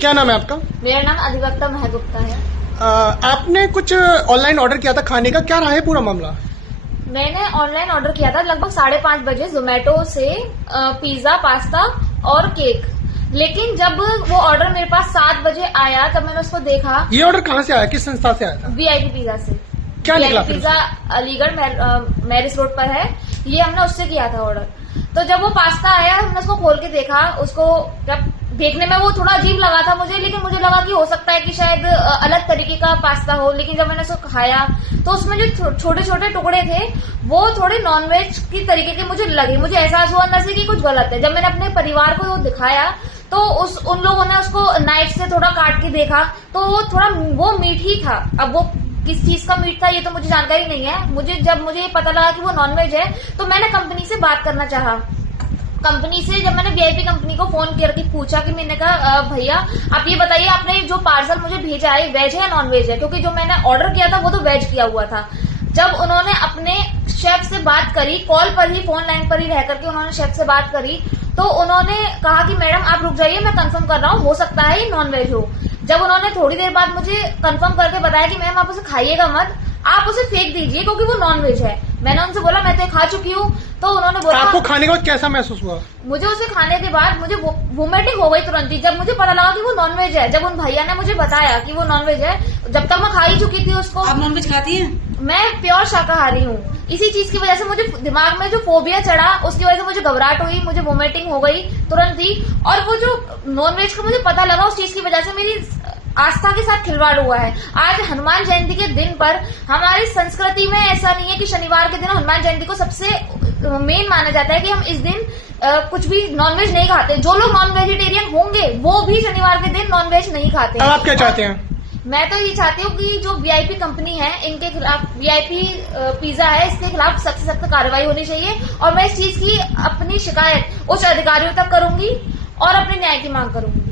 क्या नाम है आपका? मेरा नाम अधिवक्ता महक गुप्ता है। आपने कुछ ऑनलाइन ऑर्डर किया था खाने का, क्या रहा है पूरा मामला? मैंने ऑनलाइन ऑर्डर किया था लगभग 5:30 बजे जोमेटो से पिज्जा, पास्ता और केक। लेकिन जब वो ऑर्डर मेरे पास 7 बजे आया तब मैंने उसको देखा। ये ऑर्डर कहाँ से आया, किस संस्था से आया था? VIP पिज्जा से। क्या निकला? पिज्जा अलीगढ़ मैरिज रोड पर है, ये हमने उससे किया था ऑर्डर। तो जब वो पास्ता आया हमने उसको खोल के देखा, उसको जब देखने में वो थोड़ा अजीब लगा था मुझे, लेकिन मुझे लगा कि हो सकता है कि शायद अलग तरीके का पास्ता हो। लेकिन जब मैंने उसको खाया तो उसमें जो छोटे छोटे टुकड़े थे वो थोड़े नॉनवेज की तरीके के मुझे लगे। मुझे एहसास हुआ अंदर से कि कुछ गलत है। जब मैंने अपने परिवार को वो दिखाया तो उन लोगों ने उसको नाइफ से थोड़ा काट के देखा तो वो थोड़ा वो मीट ही था। अब वो किस चीज का मीट था ये तो मुझे जानकारी नहीं है। जब मुझे ये पता लगा कि वो नॉनवेज है तो मैंने कंपनी से बात करना चाहा। कंपनी से जब मैंने VIP कंपनी को फोन करके पूछा कि मैंने कहा भैया आप ये बताइए आपने जो पार्सल मुझे भेजा है वेज है या नॉन वेज है, क्योंकि जो मैंने ऑर्डर किया था वो तो वेज किया हुआ था। जब उन्होंने अपने शेफ से बात करी, कॉल पर ही, फोन लाइन पर ही रह करके उन्होंने शेफ से बात करी, तो उन्होंने कहा कि मैडम आप रुक जाइए, मैं कंफर्म कर रहा हूँ, हो सकता है ये नॉन वेज हो। जब उन्होंने थोड़ी देर बाद मुझे कंफर्म करके बताया कि मैम आप उसे खाइएगा मत, आप उसे फेंक दीजिए क्योंकि वो नॉन वेज है। मैंने उनसे बोला मैं तो खा चुकी हूँ। तो उन्होंने बोला आपको खाने के बाद कैसा महसूस हुआ? मुझे उसे खाने के बाद मुझे वोमिटिंग हो गई तुरंत ही, जब मुझे पता लगा कि वो नॉनवेज है। जब उन भैया ने मुझे बताया कि वो नॉनवेज है, जब तक मैं खा ही चुकी थी उसको। आप नॉनवेज खाती हैं? मैं प्योर शाकाहारी हूँ। इसी चीज की वजह से मुझे दिमाग में जो फोबिया चढ़ा उसकी वजह से मुझे घबराहट हुई, मुझे वोमिटिंग हो गई तुरंत ही। और वो जो नॉनवेज का मुझे पता लगा उस चीज की वजह से मेरी आस्था के साथ खिलवाड़ हुआ है। आज हनुमान जयंती के दिन पर हमारी संस्कृति में ऐसा नहीं है कि शनिवार के दिन हनुमान जयंती को सबसे मेन माना जाता है कि हम इस दिन कुछ भी नॉनवेज नहीं खाते। जो लोग नॉन वेजिटेरियन होंगे वो भी शनिवार के दिन नॉनवेज नहीं खाते। अब आप क्या चाहते हैं? मैं तो ये चाहती हूँ कि जो VIP कंपनी है इनके खिलाफ, VIP पिज्जा है इसके खिलाफ सख्त से सख्त कार्रवाई होनी चाहिए। और मैं इस चीज की अपनी शिकायत उच्च अधिकारियों तक करूंगी और अपने न्याय की मांग करूंगी।